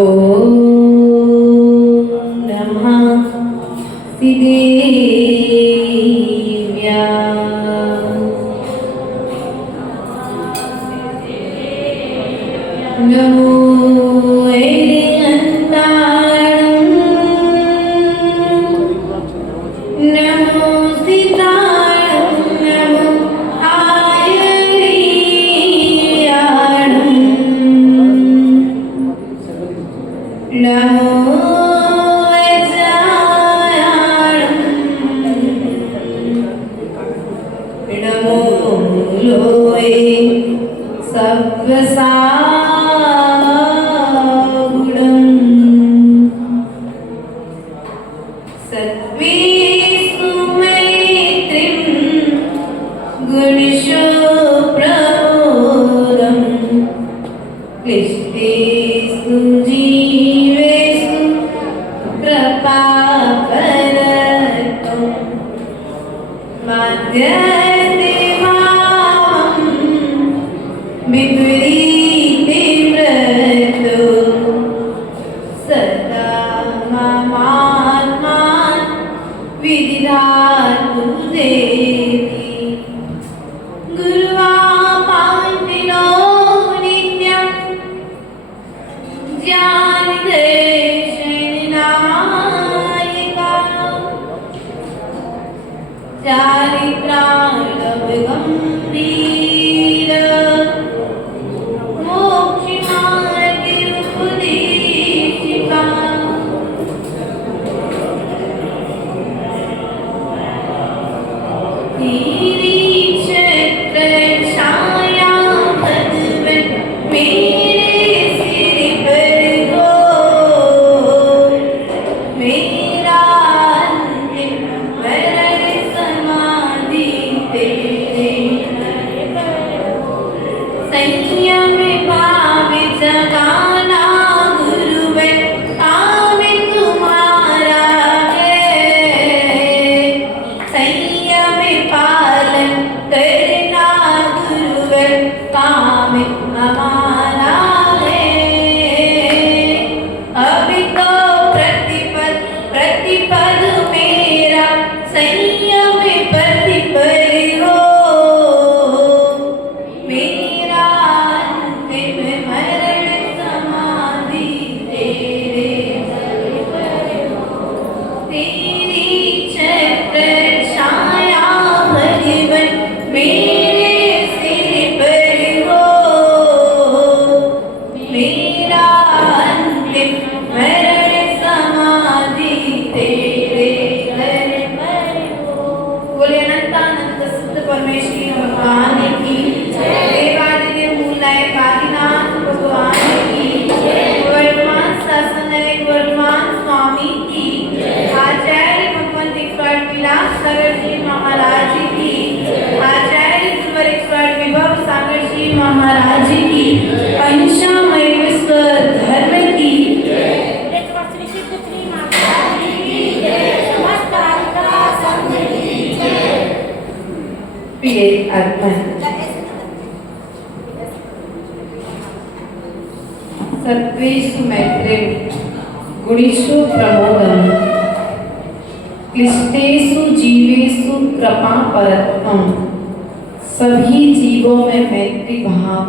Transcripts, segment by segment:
ओम नमः सिद्धेभ्यः। नमो ऐर्यन्ताणं नमो सीताणं नमो आयर्याणं नमो वज्रायाणं नमो लोये सत्त्वसागुणं सत्त्वेषु मैत्रीं गुणेषु प्रमोदं क्लिष्टेषु जीवेषु कृपाकरत्वं मध्यस्थे भावं विपरीते व्रतो सदा ममात्मान् विदिधातु देवी। गुरुवापान्तिनो नित्यं ज्ञानदर्शननायिका चारित्राणवगम्भीर मोक्षमार्गोपदेशिका तेरी छत्रछाया भगवन मेरे सिर पर हो, मेरा अंतिम मरण समाधि तेरे संयम भाव जगाना गुरुवे काम तुम्हारा है। संयम पालन करना गुरुवे काम हमारा है। अभी तो प्रतिपद प्रतिपद मेरा संयम प्रतिपद हो, मेरा अंतिम मरण समाधि तेरे दर पर हो। तेरी छत्रछाया भगवन मेरे सिर पर हो, मेरा अंतिम मरण समाधि तेरे दर पर हो। बोले अनंतानंद सिद्ध परमेश्वरी भगवान की जय। देवादिदेव मूलनायक आदिनाथ भगवान की जय। वर्तमान शासनायक वर्तमान स्वामी की जय। आचार्य भगवंत एक्सपर्ट विलास सागर जी महाराज की जय। आचार्य गुरुवर एक्सपर्ट विभव सागर जी महाराज की अहिंसामय विश्व धर्म की जय। श्री सिद्ध श्री महाराज की जय। समस्त आज्ञा संघ की जय। प्रिय अर्पण। सत्त्वेषु मैत्रीं गुणेषु प्रमोदं क्लिष्टेषु जीवेषु कृपापरत्वं। सभी जीवों में मैत्री भाव,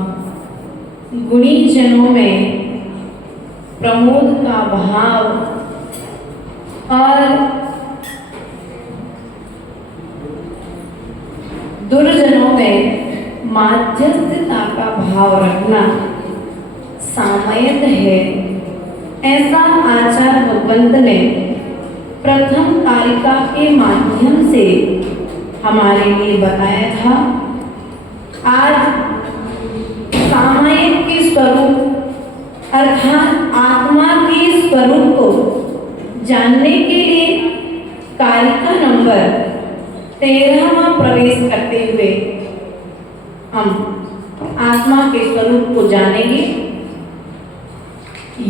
गुणी जनों में प्रमोद का भाव और दुर्जनों में माध्यस्थता का भाव रखना सामयिक है। ऐसा आचार्य भगवंत ने प्रथम कारिका के माध्यम से हमारे लिए बताया था। आज सामयिक के स्वरूप अर्थात आत्मा के स्वरूप को जानने के लिए कारिका नंबर 13वां प्रवेश करते हुए हम आत्मा के स्वरूप को जानेंगे।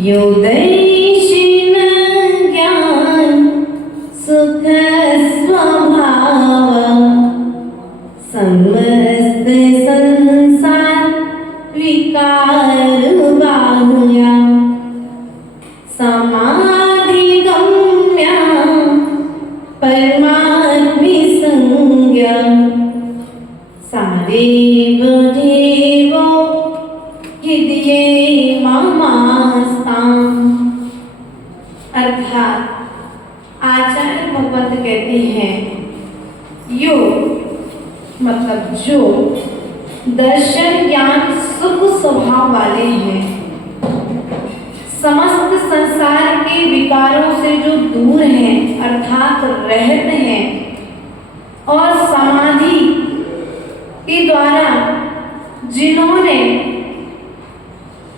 योदैशिन ज्ञान सुख स्वभाव समस्त संसार विकार विकार बाह्या समाधि गम्या परमात्मी संज्ञा सादेव देवो हृदये ममास्ताम्। अर्थात आचार्य भगवत कहते हैं यो मतलब जो दर्शन ज्ञान सुख स्वभाव वाले हैं, समस्त संसार के विकारों से जो दूर हैं अर्थात रहित हैं और समाधि के द्वारा जिन्होंने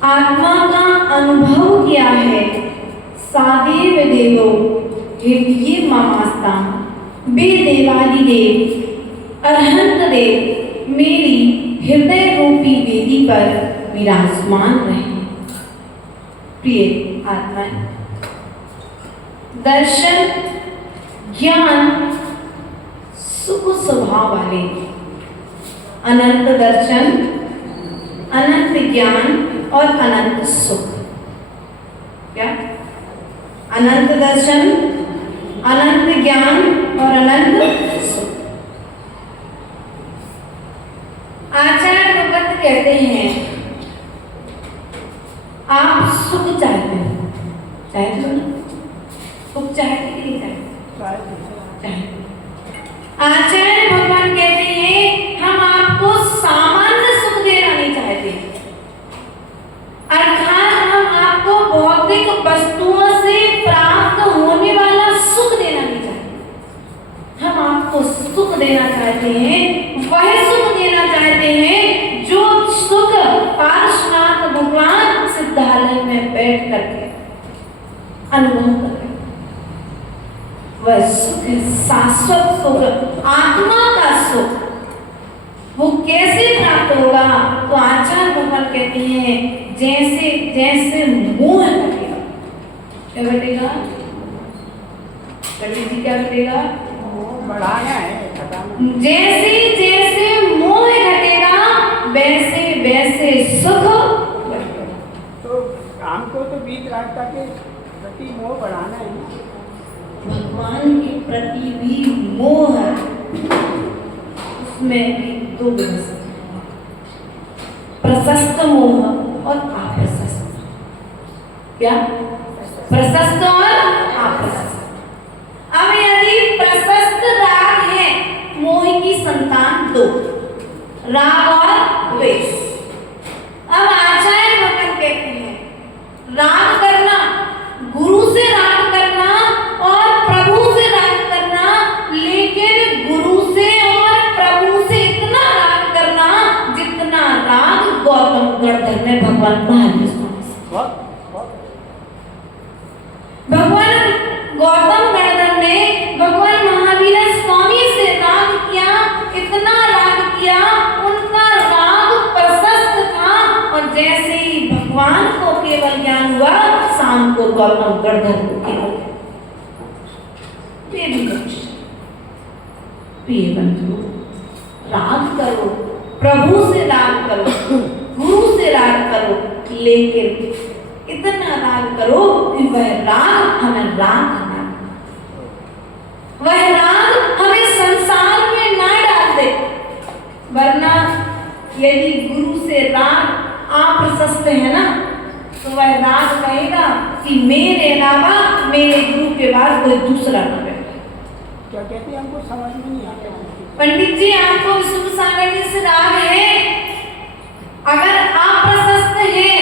आत्मा का अनुभव किया है, सादेव देवो हृदये ममास्ताम्, वे देवादिदेव अरहंत देव मेरी हृदय रूपी वेदी पर विराजमान रहे। प्रिय आत्माएं, दर्शन ज्ञान सुख स्वभाव वाले, अनंत दर्शन, अनंत ज्ञान और अनंत सुख। क्या? अनंत दर्शन, अनंत ज्ञान और अनंत सुख। आचार्य भगवत कहते हैं आप सुख चाहते हो, चाहते हो ना? सुख चाहते कि नहीं चाहते? आचार्य भगवान कहते हैं हम आपको सामान्य सुख देना नहीं चाहते, अर्थात हम आपको भौतिक वस्तुओं से प्राप्त होने वाला सुख देना नहीं चाहते। हम आपको सुख देना चाहते हैं, वह सुख देना चाहते हैं जो सुख पार्श्वनाथ भगवान सिद्धालय में बैठ करके अनुभव कर रहे, वह सुख है शाश्वत सुख, आत्मा का सुख। वो कैसे प्राप्त होगा? तो आचार्य भगवान कहते हैं जैसे जैसे मोह घटेगा। क्या घटेगा? कवि जी क्या घटेगा? बढ़ाना है, जैसे जैसे मोह घटेगा वैसे वैसे सुख घटेगा। तो हमको तो बीच रास्ता के प्रति मोह बढ़ाना है ना। भगवान के प्रति भी मोह है, उसमें भी दो व्यवस्था है, प्रशस्त मोह और अप्रशस्त। क्या? प्रशस्त और अप्रशस्त। अब यदि प्रशस्त राग है, मोह की संतान दो, राग और द्वेष। अब आचार्य भगवान कहते हैं राग करना, गुरु से राग करना और प्रभु से राग करना, लेकिन गुरु से और प्रभु से इतना राग करना जितना राग गौतम गणधर में भगवान महावीर स्वामी से। भगवान गौतम गणधर ने भगवान महावीर स्वामी से राग किया, इतना राग किया, उनका राग प्रशस्त था और जैसे ही भगवान को केवल ज्ञान हुआ, शाम को गौतम गणधर को केवल प्रिय बंधु, राग करो, प्रभु से राग करो, गुरु से राग करो, लेकिन इतना राग करो कि वह राग हमें राग बना, वह राग हमें संसार में ना डाल दे। वरना यदि गुरु से राग अप्रशस्त है ना, तो वह राग कहेगा कि मेरे अलावा मेरे गुरु के बाद कोई दूसरा ना बैठे। क्या कहते हैं हमको समझ में नहीं आता। पंडित जी आपको विष्णु सागर जी से राग है, अगर आप प्रशस्त हैं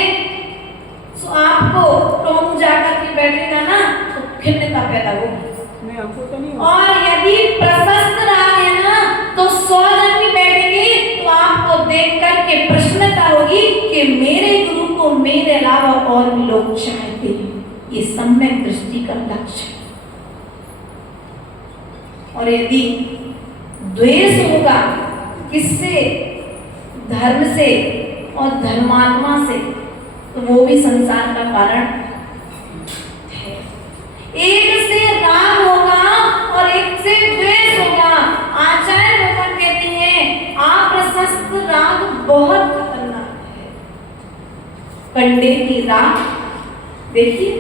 तो आपको टोम जाकर के बैठेगा ना तो खिन्नता पैदा होगी। नहीं, हमको तो नहीं। और यदि प्रशस्त राग है ना तो 100 जन भी बैठेंगे तो आपको देख करके प्रसन्नता होगी कि मेरे गुरु को मेरे अलावा और भी लोग चाहते हैं। ये सम्यक दृष्टि का लक्ष्य है। और यदि द्वेष होगा किससे? धर्म से और धर्मात्मा से, तो वो भी संसार का कारण है। एक से राग होगा और एक से द्वेष होगा। आचार्य भगवान कहते हैं अप्रशस्त राग बहुत खतरनाक है। कंडे की राख, देखिए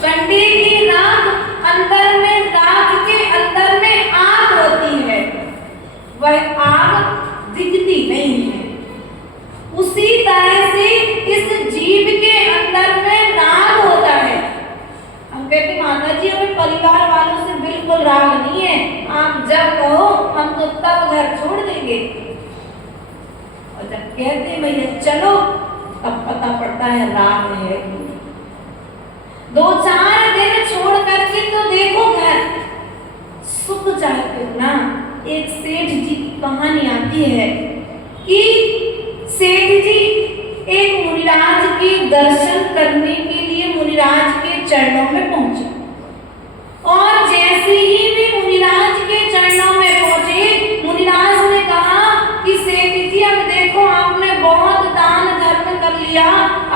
कंडे की राख, अंदर में राख के अंदर में आग होती है, वह आग दिखती नहीं है। उसी तरह से इस जीव के अंदर में राग होता है। हम कहते माता जी हमें परिवार वालों से बिल्कुल राग नहीं है, आप जब कहो हम तो तब घर छोड़ देंगे, और जब कहते भैया चलो तब पता पड़ता है राग है। 2-4 दिन छोड़ करके तो देखो घर सुख जाते हो ना। एक सेठ जी की कहानी आती है कि सेठ जी एक मुनिराज के दर्शन करने के लिए मुनिराज के चरणों में पहुंचे, और जैसे ही वे मुनिराज के चरणों में पहुंचे, मुनिराज ने कहा कि सेठ जी अब देखो आपने बहुत दान धर्म कर लिया,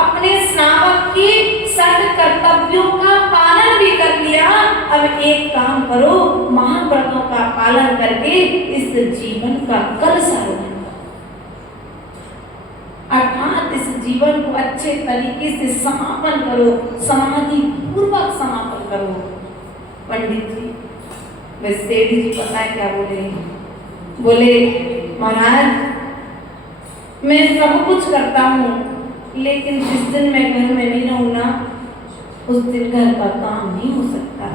अपने श्रावक की सत कर्तव्यों का पालन भी कर लिया, अब एक काम करो, महाव्रतों का पालन करके इस जीवन का कलशारोहण, अर्थात इस जीवन को अच्छे तरीके से समापन करो, समाधि पूर्वक समापन करो। पंडित जी वे सेठ जी पता है क्या बोले? बोले महाराज मैं सब कुछ करता हूँ, लेकिन जिस दिन मैं घर में नहीं रहूँ ना, उस दिन घर का काम नहीं हो सकता।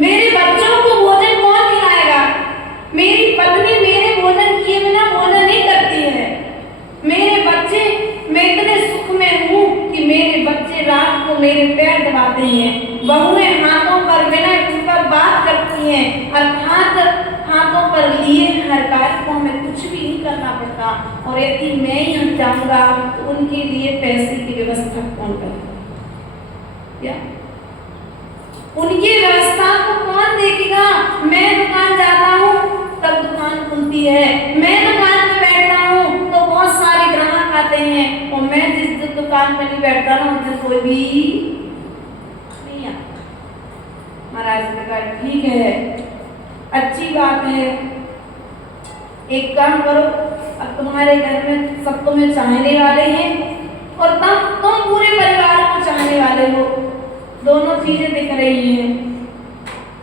मेरे बच्चों को भोजन कौन खिलाएगा? मेरी पत्नी मेरे भोजन किए बिना भोजन नहीं करती है। मेरे बच्चे, मैं इतने सुख में हूँ कि मेरे बच्चे रात को मेरे पैर दबाते हैं, बहुएं हाथों पर बिना छुपर बात करती हैं, अर्थात हाथों पर लिए हर कार्य को हमें कुछ भी नहीं करना पड़ता, और यदि मैं ही हट जाऊंगा तो उनके लिए पैसे की व्यवस्था कौन करेगा? क्या उनकी व्यवस्था को कौन देखेगा? मैं दुकान जाता हूँ तब दुकान खुलती है, मैं दुकान पे बैठता हूँ तो बहुत सारे ग्राहक आते हैं, और मैं जिस दुकान पे नहीं बैठता ना उस दिन कोई भी नहीं आता। महाराज ने कहा ठीक है, अच्छी बात है, एक काम करो, अब तुम्हारे घर में सब तुम्हें चाहने वाले हैं और तुम पूरे परिवार को चाहने वाले हो, दोनों चीजें दिख रही हैं।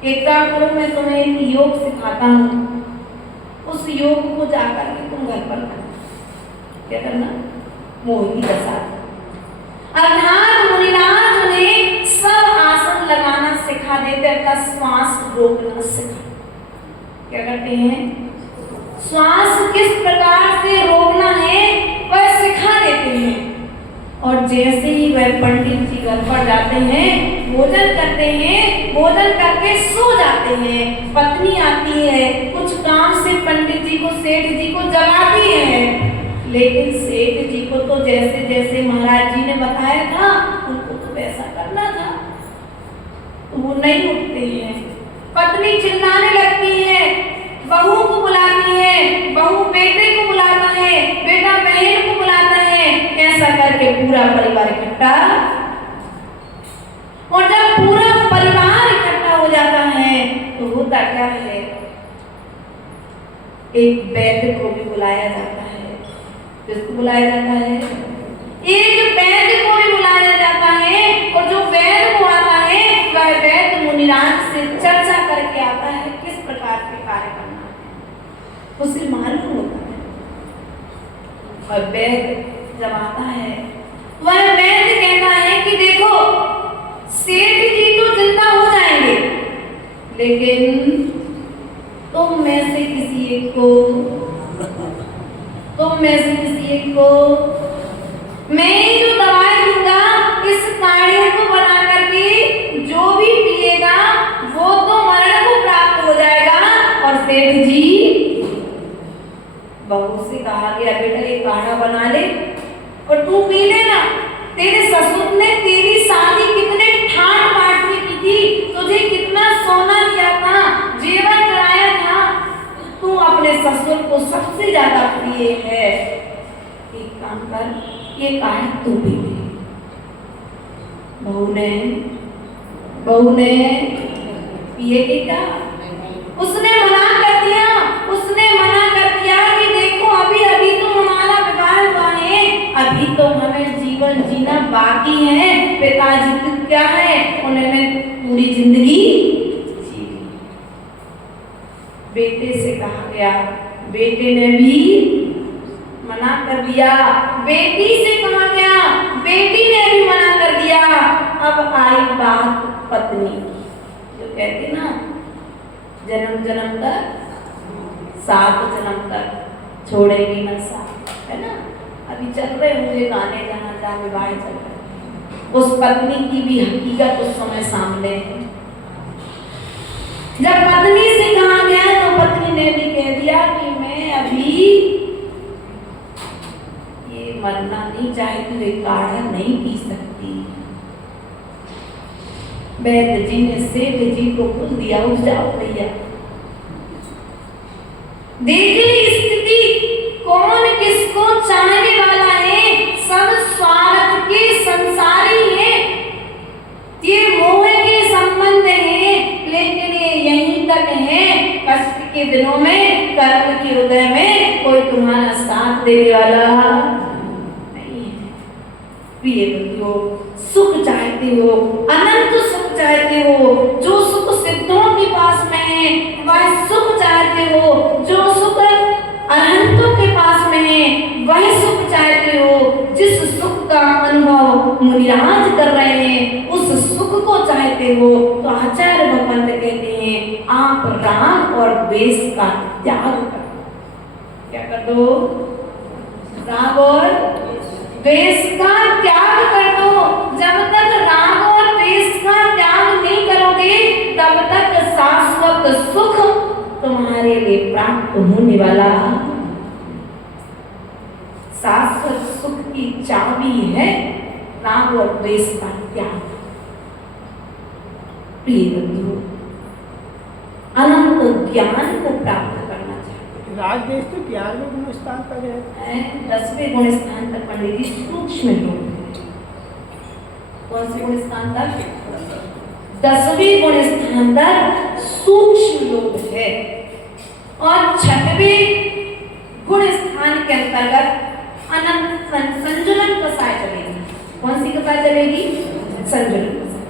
एक काम करो, मैं तुम्हें एक योग सिखाता हूँ, उस योग को जाकर के तुम घर पर करना। क्या करना? मोहिनी दशा, अर्थात मुनिराज ने सब आसन लगाना सिखा देते, अर्थात श्वास रोकना सिखा। क्या करते हैं? श्वास किस प्रकार से रोकना है वह सिखा देते हैं। और जैसे ही वह पंडित जी घर पर जाते हैं, भोजन करते हैं, भोजन करके सो जाते हैं, पत्नी आती है, कुछ काम से पंडित जी को, सेठ जी को जगाती है, लेकिन सेठ जी को तो जैसे जैसे महाराज जी ने बताया था उनको तो वैसा करना था, तो वो नहीं उठते हैं। पत्नी चिल्लाने लगती है, बहू को बुलाती है, बहू बेटे को बुलाता है, बेटा बहन को बुलाता है, ऐसा करके पूरा परिवार इकट्ठा। और जब पूरा परिवार इकट्ठा हो जाता है तो होता क्या है? एक वैद्य को भी बुलाया जाता है। किसको बुलाया जाता है? एक वैद्य को भी बुलाया जाता है, और जो वैद्य को आता है वह वैद्य मुनिराज से चर्चा करके आता है किस प्रकार के कार्य करना है, उसे मालूम होता है। और वैद्य जब आता है, वह वैद्य कहता है कि देखो सेठ जी तो जिंदा हो जाएंगे, लेकिन तुम में से किसी एक को मैं जो दवाई दूंगा, इस काढ़े को बना करके जो भी पिएगा वो तो मरण को प्राप्त हो जाएगा। और सेठ जी, बहू से कहा गया बेटा ये काढ़ा बना ले और तू पी लेना। तेरे ससुर ने तेरी शादी कितने ठाट बाट में की थी, तुझे कितना सोना दिया था, जेवर चढ़ाया था, तू अपने ससुर को सबसे ज्यादा प्रिय है, एक काम कर ये काढ़ा तू पी ले। बहू ने पिएगी क्या? उसने मना कर दिया, उसने मना कर दिया कि देखो अभी अभी तो हमारा विवाह हुआ है, अभी बाकी हैं। पिताजी तो क्या है, उन्होंने पूरी जिंदगी जी ली। बेटे से कहा गया, बेटे ने भी मना कर दिया। बेटी से कहा गया, बेटी ने भी मना कर दिया। अब आई बात पत्नी की, जो कहती ना जन्म जन्म तक सात जन्म तक छोड़ेगी न साथ, है ना। अभी चल रहे मुझे गाने, जहाँ जहाँ विवाह चल रहे, उस पत्नी की भी हकीकत उस समय सामने है। जब पत्नी से कहा गया तो पत्नी ने भी कह दिया कि मैं अभी ये मरना नहीं चाहती, वे काढ़ा नहीं पी सकती। वैद्य जी ने सेठ जी को बोल दिया, उठ जाओ भैया। देखिए स्थिति, कौन किसको चाहने वाला है, सब स्वार्थ के संसारी है, ये मोह के संबंध है। लेकिन ये यहीं तक है, कष्ट के दिनों में, कर्म के हृदय में कोई तुम्हारा साथ देने वाला नहीं है। प्रिय बंधुओं, सुख चाहते हो, अनंत सुख चाहते हो, जो सुख सिद्धों के पास में है वह सुख चाहते हो, जो सुख अनंतों के पास में है वह सुख चाहते हो। जिस सुख का अनुभव मुनिराज कर रहे हैं उस सुख को चाहते हो। तो आचार्य भगवंत कहते हैं आप राग और द्वेष का त्याग कर दो। क्या कर दो? राग और द्वेष का त्याग कर दो। जब तक राग और द्वेष का त्याग नहीं करोगे तब तक शाश्वत सुख तुम्हारे लिए प्राप्त होने वाला। शाश्वत सुख की चाबी है राग और द्वेष का त्याग। प्रिय बंधु, अनंत ज्ञान को प्राप्त करना चाहिए। राजदेश तो 11वें गुण स्थान पर है, 10वें गुण स्थान पर पंडित जी सूक्ष्म लोग हैं। कौन से गुण स्थान तक? 10वें गुण स्थान तक सूक्ष्म लोग है। और 6वें गुण स्थान के अंतर्गत अनंत संजुलन कसाय चलेगी। कौन सी कसाय चलेगी? संजुलन कसाय।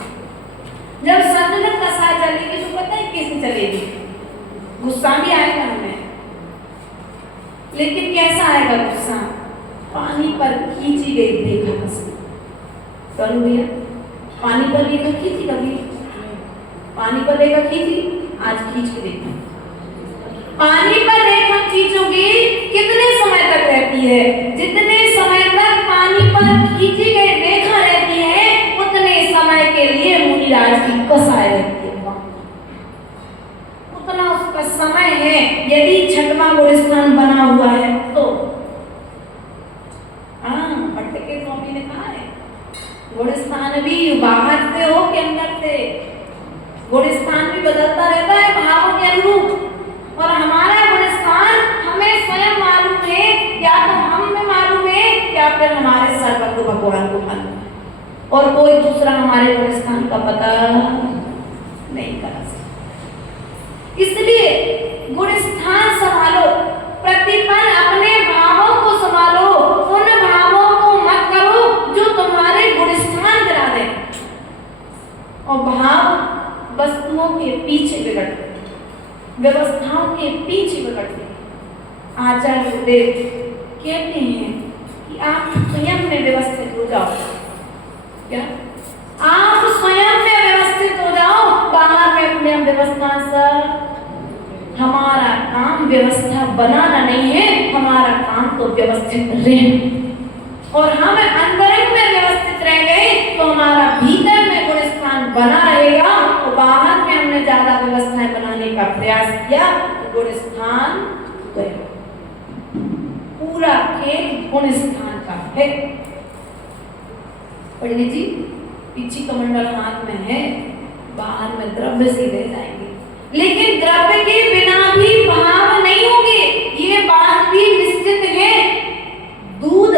जब संजुलन कसाय चलेगी तो पता है कैसे चलेगी? गुस्सा भी आएगा हमें, लेकिन कैसा आएगा गुस्सा? पानी पर खींची गई रेखा कसम। करो भैया, पानी पर रेखा खींची कभी? पानी पर रेखा खींची? आज खींच के देखो। पानी पर रेखा खींचोगे कितने समय तक रहती है? जितने समय तक पानी पर खींची गई रेखा रहती है उतने समय के लिए मुनिराज की कसाय रहती है। उतना उसका समय है। यदि 6वां गुण स्थान बना हुआ है तो भट्ट के स्वामी ने कहा है गुण स्थान भी बाहर से हो के अंदर से। गुण स्थान भी बदलता रहता है भावों के अनुरूप। और हमारा गुण स्थान हमें स्वयं मालूम है, या तो हमें मालूम है या फिर हमारे सर्वज्ञ भगवान को मालूम है। और कोई दूसरा हमारे गुण स्थान का पता नहीं कर सकता। इसलिए गुण स्थान संभालो, प्रतिपल अपने भावों को संभालो। उन भावों को मत करो जो तुम्हारे गुण स्थान गिरा दे। और भाव वस्तुओं के पीछे बिगड़ते, व्यवस्थाओं के पीछे बिगड़ते। आचार्य गुरुदेव कहते हैं कि आप स्वयं में व्यवस्थित हो जाओ। क्या? आप स्वयं में व्यवस्थित हो जाओ, बाहर में अपने व्यवस्था से। हमारा काम व्यवस्था बनाना नहीं है, हमारा काम तो व्यवस्थित रहना। और हम अंदर में व्यवस्थित रह गए तो हमारा भीतर में गुण स्थान बना रहेगा। तो बाहर में हमने ज्यादा व्यवस्थाएं बनाने का प्रयास किया तो गुण स्थान गया। पूरा खेल गुण स्थान का है। पंडित जी पीछे कमंडल हाथ में है, बाहर में द्रव्य से ले जाएंगे, लेकिन द्रव्य के बिना भी भाव नहीं होंगे, ये बात भी निश्चित है। दूध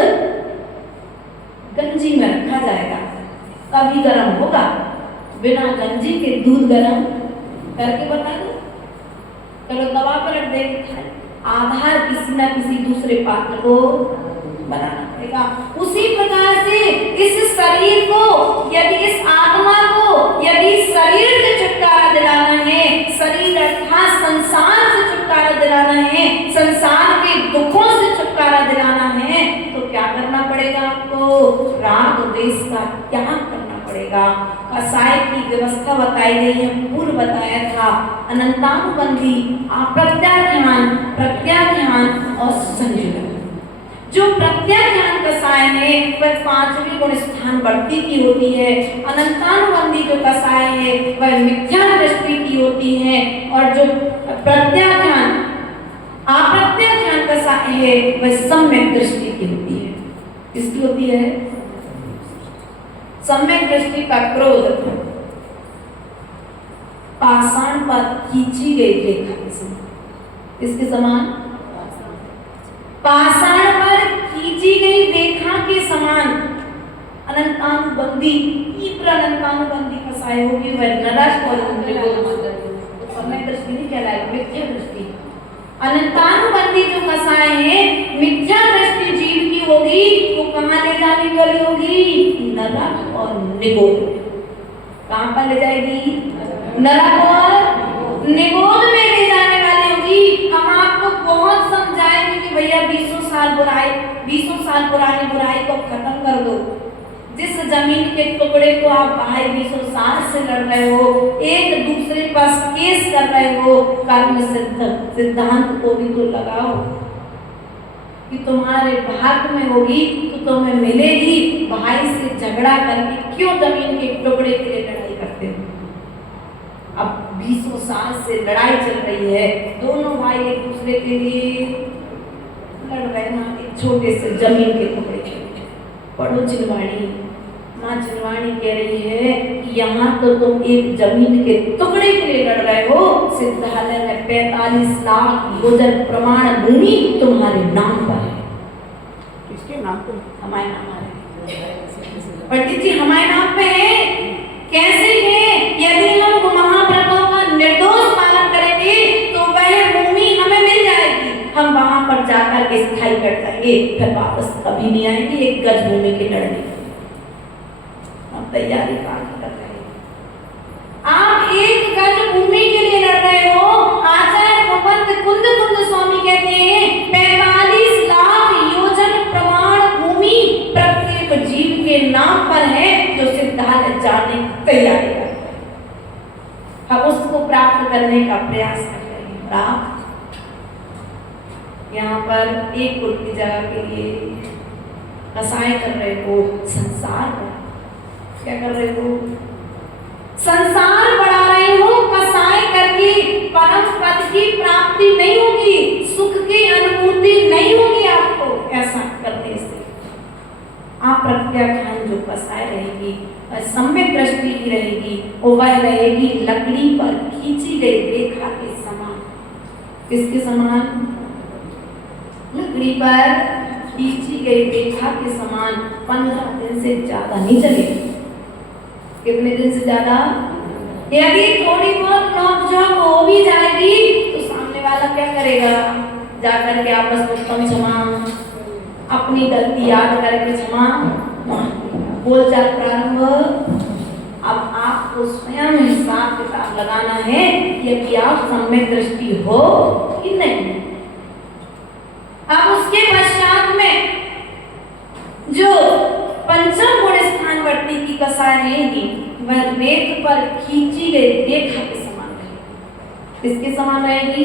गंजी में रखा जाएगा तभी गर्म होगा। बिना गंजी के दूध गर्म करके बता दो, चलो तवा पर रख देंगे। आधार किसी ना किसी दूसरे पात्र को बनाना पड़ेगा। पड़ेगा। उसी प्रकार से इस शरीर को, यदि इस आत्मा को यदि शरीर से छुटकारा दिलाना है, शरीर अर्थात संसार से छुटकारा दिलाना है, संसार के दुखों से छुटकारा दिलाना है, तो क्या करना पड़ेगा आपको? राग द्वेष का त्याग करना पड़ेगा। कसाय की व्यवस्था बताई गई है, पूर्व बताया था, अनंतानुबंधी, अप्रत्याख्यान, प्रत्याख्यान और संयोजन। जो प्रत्याख्यान कसाय है वह 5वीं गुण स्थान बढ़ती की होती है, अनंतानुबंधी जो कसाय है वह मिथ्या दृष्टि की होती है, और जो प्रत्याख्यान अप्रत्याख्यान कसाय है वह सम्यक दृष्टि की होती है। किसकी होती है? सम्यक दृष्टि का क्रोध पाषाण पर खींची गई रेखा के समान। इसके समान? पाषाण पर खींची गई रेखा के समान अनंतानुबंधी, तीव्र अनंतानुबंधी कसाय होगी वह नरक और सम्यक दृष्टि नहीं कहलाएगी, मिथ्या दृष्टि। अनंतानुबंधी जो कसाय है, मिथ्या दृष्टि जीव की होगी, वो कहाँ ले जाने वाली होगी? नरक और निगोद। कहाँ पर ले जाएगी? नरक और निगोद में ले जाने वाली होगी। हम आपको बहुत समझाएंगे कि भैया 20 साल पुरानी बुराई को खत्म कर दो। जिस जमीन के टुकड़े को आप भाई 20 साल से लड़ रहे हो, एक दूसरे पर केस कर रहे हो, कर्म सिद्धांत को भी तो लगाओ कि तुम्हारे भाग में होगी तो तुम्हें मिलेगी। भाई से झगड़ा करके क्यों जमीन के टुकड़े के लिए लड़ाई करते हो? अब 20 साल से लड़ाई चल रही है, दोनों भाई एक दूसरे के लिए लड़ रहे हैं, एक छोटे से जमीन के टुकड़े के लिए। पढ़ो चिनवाणी, माँ चिनवाणी कह रही है कि यहाँ तो तुम एक जमीन के टुकड़े के लिए लड़ रहे हो, सिद्धालय में 45 लाख योजन प्रमाण भूमि तुम्हारे नाम पर है। किसके नाम पे? हमारे नाम है। पंडित जी हमारे नाम पे है। कैसे है? यदि हम महाव्रतों का निर्दोष पालन करेंगे तो वह भूमि हमें मिल जाएगी, हम वहां पर जाकर के स्थायी कर जाएंगे, फिर वापस कभी नहीं आएंगे एक गज भूमि के लड़ने की। हम तैयारी कर रहे हैं। आप एक गज भूमि के लिए लड़ रहे हो। आचार्य भगवंत कुंद स्वामी कहते हैं 45 लाख योजन प्रमाण भूमि प्रत्येक जीव के नाम पर है, जो सिद्धालय जाने की तैयारी कर रहे हैं। हम उसको प्राप्त करने का प्रयास कर रहे हैं। प्राप्त यहाँ पर एक गुण की जगह के लिए कसाय कर रहे हो, संसार बढ़ा। क्या कर रहे हो? संसार बढ़ा रहे हो। कसाय करके परम पद की प्राप्ति नहीं होगी, सुख की अनुभूति नहीं होगी आपको ऐसा करने से। अप्रत्याख्यान जो कसाय रहेगी, सम्यक दृष्टि की रहेगी, वह रहेगी लकड़ी पर खींची गई रेखा के समान। किसके समान? लकड़ी पर खींची गई रेखा के समान। 15 दिन से ज्यादा नहीं चलेगी। कितने दिन से ज्यादा? यदि थोड़ी बहुत नोक-झोंक हो भी जाएगी तो सामने वाला क्या करेगा? जाकर के आपस में क्षमा, अपनी गलती याद करके क्षमा, बोलचाल प्रारंभ। अब आपको स्वयं हिसाब किताब लगाना है कि आप सम्यक दृष्टि हो कि नहीं। अब उसके पश्चात में जो पंचम गुण स्थानवर्ती की कसाय रहेगी वह रेत पर खींची गई रेखा के समान रहेगी। किसके समान रहेगी?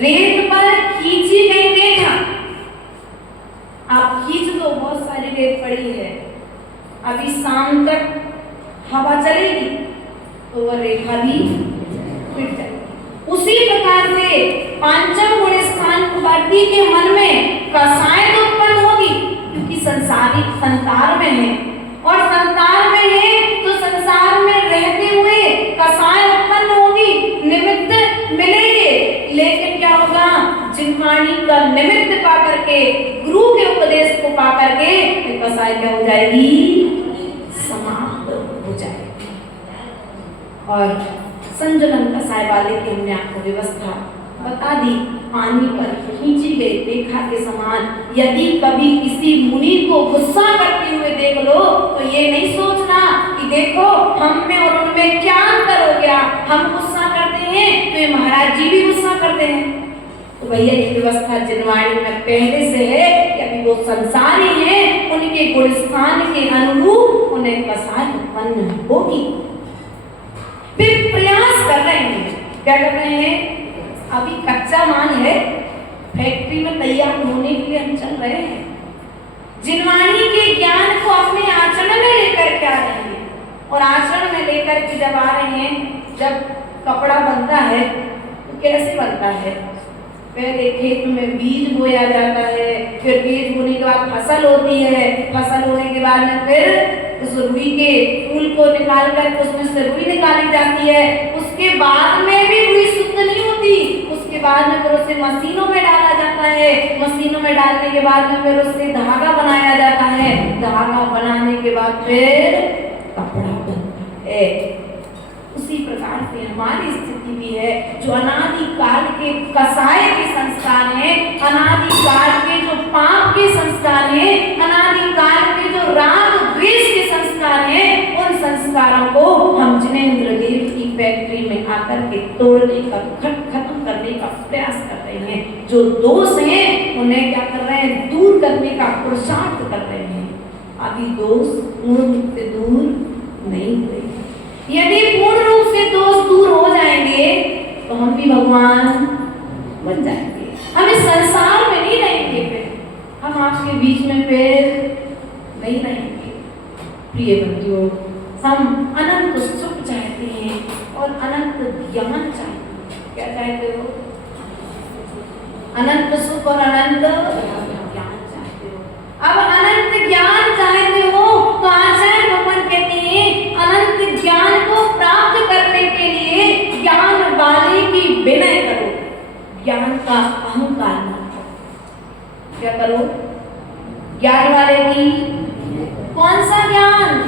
रेत पर खींची गई रेखा। आप खींच दो, बहुत सारी रेत पड़ी है, अभी शाम तक हवा चलेगी तो वह रेखा भी मिट जाएगी। उसी प्रकार से पंचम गुण स्थानवर्ती के मन में कसाय उत्पन्न होगी, क्योंकि संसार में है, और संसार में है तो संसार में रहते हुए कसाय उत्पन्न होगी, निमित्त मिलेंगे। लेकिन क्या होगा? जिनवाणी का निमित्त पा करके, गुरु के उपदेश को पा करके कसाय क्या हो जाएगी? समाप्त हो जाएगी। और संजलन कसाय वाले की हमने आपको व्यवस्था बता दी। पानी पर खींची गई रेखा के समान। यदि कभी किसी मुनि को जिनवाणी में पहले से है कि अभी वो संसारी हैं, उनके गुणस्थान के अनुरूप उन्हें कसाय उत्पन्न होगी। फिर प्रयास कर रहे हैं, क्या कर रहे हैं? अभी कच्चा माल है, फैक्ट्री में तैयार होने के लिए हम चल रहे हैं। जिनवाणी के ज्ञान को अपने आचरण में लेकर के आ रहे हैं, और आचरण में लेकर के जब आ रहे हैं, जब कपड़ा बनता है तो कैसे बनता है? पहले खेत में बीज बोया जाता है, फिर बीज बोने के बाद फसल होती है, फसल होने के बाद में फिर उस रुई के फूल को निकाल कर उसमें से रुई निकाली जाती है। उसके बाद में भी रुई शुद्ध नहीं होती, उसके बाद में फिर उसे मशीनों में डाला जाता है, मशीनों में डालने के बाद में फिर उससे धागा बनाया जाता है, धागा बनाने के बाद फिर कपड़ा बनता है। उसी प्रकार से हमारी स्थिति भी है, जो अनादि काल के कसाय के संस्कार हैं, अनादि काल के जो पाप के संस्कार हैं, अनादि काल के जो राग द्वेष के संस्कार हैं, उन संस्कारों को हम जिनेंद्र देव की फैक्ट्री में आकर के तोड़ने का, खत्म करने का प्रयास कर रहे हैं। जो दोष हैं उन्हें क्या कर रहे हैं? दूर करने का पुरुषार्थ कर रहे हैं। अभी दोष पूर्ण रूप से दूर नहीं हुए। यदि पूर्ण रूप से दोष दूर हो जाएंगे तो हम भी भगवान बन जाएंगे। हम इस संसार में नहीं रहेंगे, फिर हम आपके बीच में फिर नहीं रहेंगे। प्रिय बंधुओं, हम अनंत सुख चाहते हैं और अनंत ज्ञान चाहते हैं। क्या चाहते हो? अनंत सुख और अनंत ज्ञान चाहते हो। अब अनंत ज्ञान चाहते हो तो आचार्य भगवान कहते हैं अनंत ज्ञान को प्राप्त करने के लिए ज्ञान वाले की विनय करो, ज्ञान का अहंकार मत करो। क्या करो? ज्ञान वाले की कौन सा ज्ञान?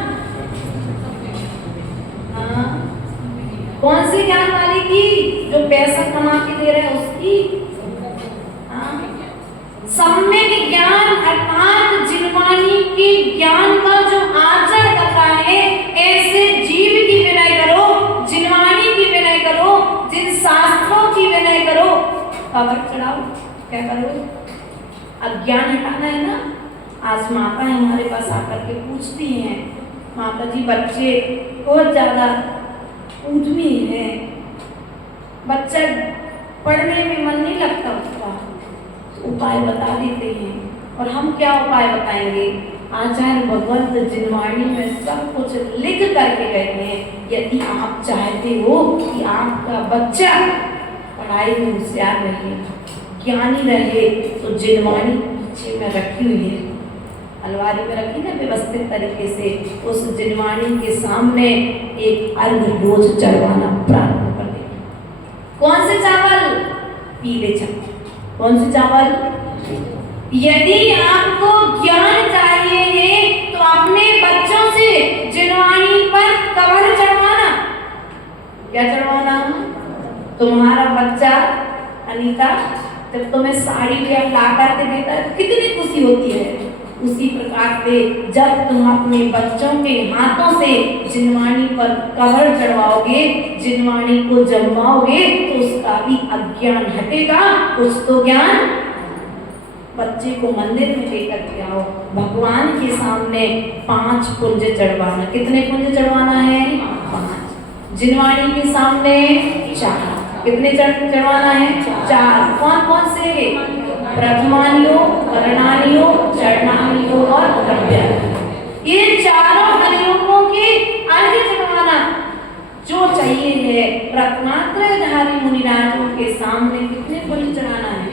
कौन सी ज्ञान वाले की? जो पैसा कमा के दे रहे हैं उसकी? सम्यक ज्ञान अर्थात जिनवाणी के ज्ञान का जो आचरण कर रहा है, ऐसे जीव की विनय करो, जिनवाणी की विनय करो, जिन शास्त्रों की विनय करो। कवर चढ़ाओ, क्या करो? अज्ञान हटाना है ना। आज माता हमारे पास आकर के पूछती हैं, माता जी बच्चे बहुत ज्यादा ऊधमी है, बच्चा पढ़ने में मन नहीं लगता उसका, उपाय बता देते हैं। और हम क्या उपाय बताएंगे? आचार्य भगवंत जिनवाणी में सब कुछ लिख करके कहते हैं, यदि आप चाहते हो कि आपका बच्चा पढ़ाई में होशियार रहे, ज्ञानी रहे, तो जिनवाणी पीछे में रखी हुई है, अलमारी में रखी ना व्यवस्थित तरीके से, उस जिनवाणी के सामने एक अर्घ रोज चढ़वाना प्रारंभ कर देना। कौन से चावल? पीले चावल। कौन से चावल? यदि आपको ज्ञान चाहिए है तो अपने बच्चों से जिनवाणी पर कवर चढ़वाना। क्या चढ़वाना? तुम्हारा बच्चा अनीता जब तुम्हें साड़ी ला करके देता है तो कितनी खुशी होती है। उसी प्रकार से जब तुम अपने बच्चों के हाथों से जिनवाणी पर कवर चढ़वाओगे, जिनवाणी को जमवाओगे, तो उसका भी अज्ञान हटेगा, कुछ तो ज्ञान। बच्चे को मंदिर में लेकर के आओ, भगवान के सामने 5 पुंज चढ़वाना। कितने पुंज चढ़वाना है? 5। जिनवाणी के सामने 4। कितने चढ़वाना है? 4। कौन कौन से? प्रथमानियों, करणानियों, चरणानियों और द्रव्यानियों। ये चारों हरिओं के अर्घ्य चढ़वाना जो चाहिए है। रत्नात्रयधारी मुनिराजों के सामने कितने पुंज चढ़ाना है?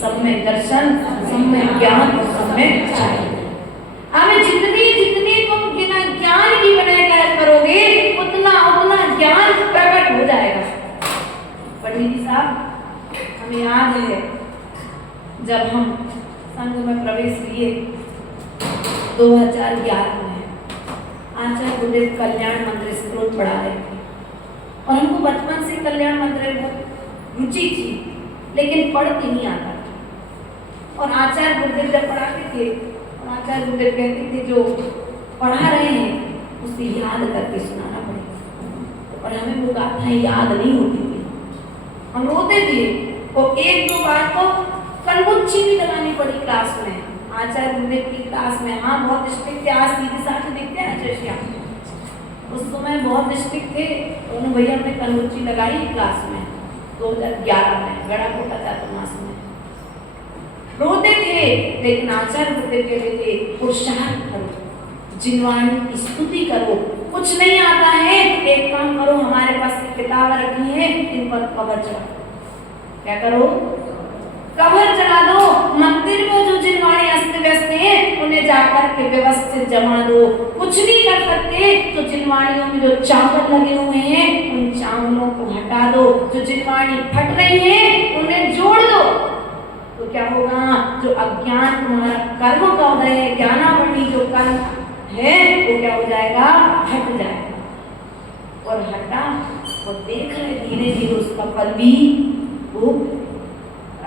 सब में दर्शन, सब में ज्ञान, सब में चाहिए। अब जितनी तुम बिना ज्ञान की विनय करोगे उतना ज्ञान प्रकट हो जाएगा। पंडित जी साहब, हमें याद है जब हम संघ में प्रवेश लिए 2011 में, आचार्य गुरुदेव कल्याण मंत्र स्त्रोत पढ़ा रहे थे और हमको बचपन से कल्याण मंत्र में बहुत रुचि थी, लेकिन पढ़ के नहीं आता था। और आचार्य गुरुदेव जब पढ़ाते थे और आचार्य गुरुदेव कहते थे जो पढ़ा रहे हैं उसे याद करके सुनाना पड़ेगा, और हमें वो गाथा याद नहीं होती थी, हम रोते थे। और 1-2 बार तो कलमुच्ची भी लगानी पड़ी क्लास में, आचार्य गुरुदेव की क्लास में। हाँ बहुत स्ट्रिक्ट थे, आज सीधे साधे दिखते हैं आचार्य, उस समय बहुत स्ट्रिक्ट थे। दोनों भैया ने कलमुच्ची लगाई क्लास में 2011 में गड़ा कोटा चातुर्मास में। रोते थे, लेकिन आचार्य गुरुदेव कहते थे पुरुषार्थ करो, जिनवाणी की स्तुति करो। कुछ नहीं आता है, एक काम करो, हमारे पास किताब रखी है, इन पर कवर चढ़ा। क्या करो? कवर चढ़ा दो। मंदिर में जो जिनवाणी अस्त व्यस्त है उन्हें जाकर के व्यवस्थित जमा दो। कुछ नहीं कर सकते तो जिनवाणियों में जो चावल लगे हुए हैं उन चावलों को हटा दो। जो जिनवाणी फट रही है उन्हें जोड़ दो। तो क्या होगा? जो अज्ञान तुम्हारा कर्म का उदय है, ज्ञानावली जो कर्म है वो क्या हो जाएगा? हट जाएगा। और हटा और देख रहे धीरे धीरे उसका फल भी वो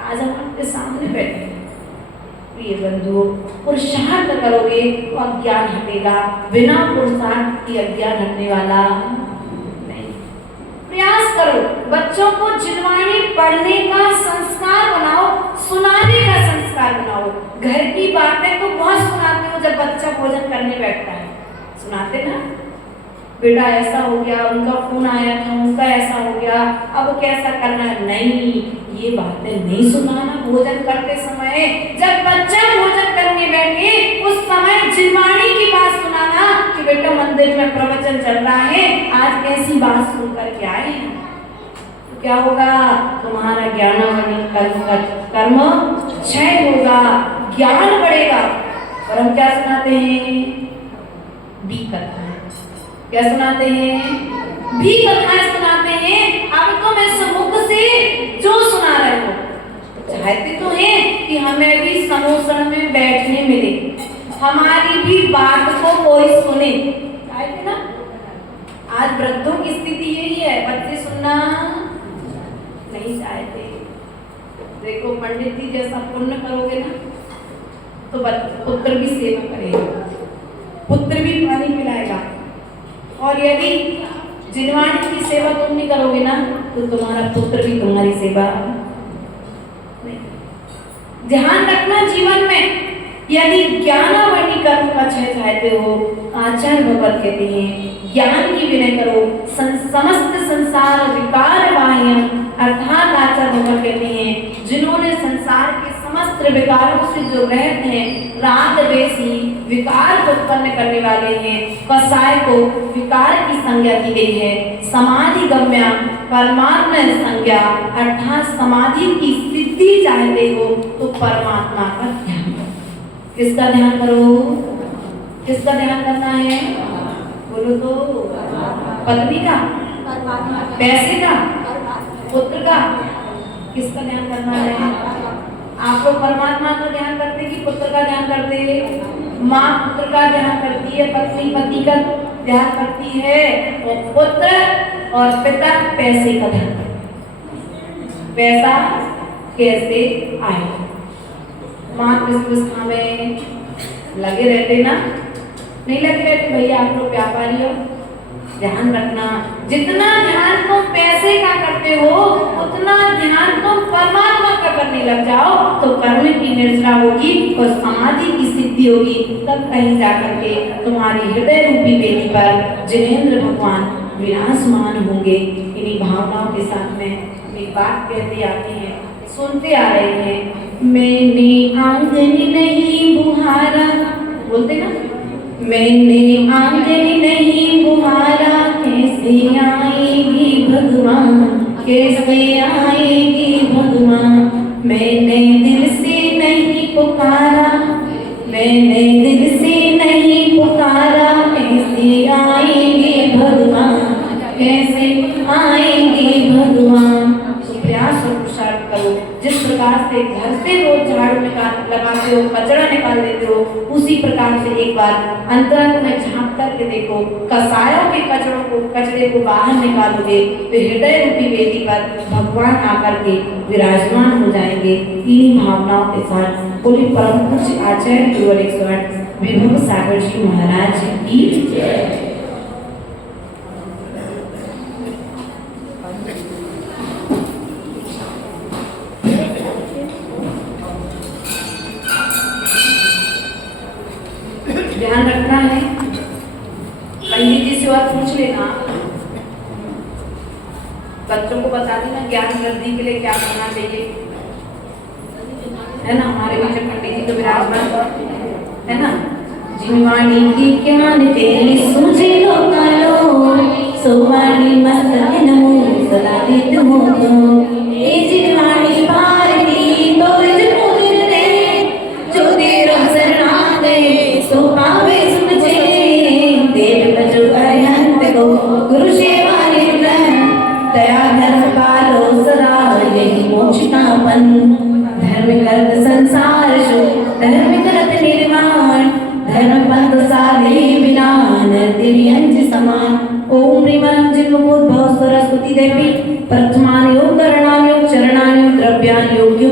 आज हम आपके सामने बैठे हैं। प्रिय बंधुओं, पुरुषार्थ करोगे तो अज्ञान हटेगा, बिना पुरुषार्थ की अज्ञान हटने वाला नहीं। प्रयास करो, बच्चों को जिनवाणी पढ़ने का संस्कार बनाओ, सुनाने का संस्कार बनाओ। घर की बातें तो बहुत सुनाते हो, जब बच्चा भोजन करने बैठता है सुनाते ना, बेटा ऐसा हो गया, उनका फोन आया था, उनका ऐसा हो गया, अब कैसा करना है। नहीं, ये बातें नहीं सुनाना भोजन करते समय। जब बच्चा भोजन करने बैठे उस समय जिनवाणी की बात सुनाना कि बेटा मंदिर में प्रवचन चल रहा है, आज ऐसी बात सुन करके आए हैं। तो क्या होगा? तुम्हारा ज्ञानावली कर्म क्षय होगा, ज्ञान बढ़ेगा। और हम क्या सुनाते हैं? बी कथाएं। क्या सुनाते हैं? भी कथाएं सुनाते हैं। अब तो मैं सुमुख से जो सुना रहे हो, चाहते तो हैं कि हमें भी समोसन में बैठने मिले, हमारी भी बात को कोई सुने, चाहते ना। आज वृद्धों की स्थिति यही है, बच्चे सुनना नहीं चाहते। देखो पंडित जी जैसा पुण्य करोगे ना तो पुत्र भी सेवा करेगा, पुत्र भी पानी पिलाएगा। और यदि जिनवाणी की सेवा तुम नहीं करोगे ना तो तुम्हारा पुत्र भी तुम्हारी सेवा नहीं। ध्यान रखना जीवन में, यदि ज्ञानावली कर्म का क्षय चाहते हो, आचार्य भगवत कहते हैं ज्ञान की विनय करो। समस्त संसार विकार बाह्यम, अर्थात आचार्य भगवत कहते हैं जिन्होंने संसार के समस्त विकारों से जो रहते हैं, राग द्वेषी विकार उत्पन्न करने वाले हैं, कसाय को विकार की संज्ञा दी गई है। समाधि गम्या परमात्मा संज्ञा, अर्थात समाधि की सिद्धि चाहते हो तो परमात्मा का ध्यान करो। किसका ध्यान करो? किसका ध्यान करना है? बोलो तो। पत्नी का, पैसे का, पुत्र का, किसका ध्यान करना है? आप लोग परमात्मा का ध्यान करते कि पुत्र का ध्यान करते? माँ पुत्र का ध्यान करती है, पत्नी पति का ध्यान करती है, और पुत्र और पिता पैसे का ध्यान करते। पैसा कैसे आए? माँ कृष्ण में लगे रहते ना, नहीं लगे रहते भैया, आप लोग व्यापारी हो। ध्यान रखना, जितना ध्यान तुम पैसे का करते हो उतना ध्यान तुम परमात्मा का करने लग जाओ तो कर्म की निर्जरा होगी और समाधि की सिद्धि होगी। तब कहीं जाकर के तुम्हारी हृदय रूपी वेदी पर जिनेंद्र भगवान विराजमान होंगे। इन्हीं भावनाओं के साथ में एक बात कहते आते हैं, सुनते आ रहे हैं। मैंने आंगन नहीं बुहारा, बोलते ना, मैंने आंगन नहीं बुहारा, कैसे आएगी भगवान, कैसे आएगी भगवान। मैंने दिल से नहीं पुकारा, मैंने दिल से नहीं पुकारा, कैसे आएंगे भगवान, कैसे आएंगे भगवान। प्रयास और पुरुषार्थ करो। जिस प्रकार से घर से रोज झाड़ू लगाते हो, कचरा निकाल देते हो, उसी प्रकार से एक बार अंतरंग में झांक करके देखो। कसायों के कचरे को बाहर निकालोगे तो हृदय रूपी वेदी पर भगवान आकर के विराजमान हो जाएंगे। इन्हीं भावनाओं के साथ बोले परम पूज्य आचार्य गुरुवर 108 विभव सागर जी महाराज की जय। ध्यान रखना है। पंडित जी से और पूछ लेना, बच्चों को बता देना ज्ञान वृद्धि के लिए क्या करना चाहिए, है ना। हमारे बीच में पंडित जी तो विराजमान है ना। जिनवाणी की ज्ञान तेरी सूझे लो कालो, सोवाणी मस्तक नमो सदा दित हो तो। ए जिनवाणी पार की तो मुदिर दे, जो तेरा शरणागते सो पावे सुख चैन। देव बजो अरिहंत को गुरु सेवा निर्णय, दया धर्म पालो सदा यही मोक्ष का पन। धर्म करत संसार जो धर्म करत निर्माण, धर्म पंथ साधे बिना नरतिर्यंच समान। ओम ह्रीं जिन्मुखोद्भव सरस्वती देवी, प्रथमान योग करणान योग चरणान योग द्रव्यान योग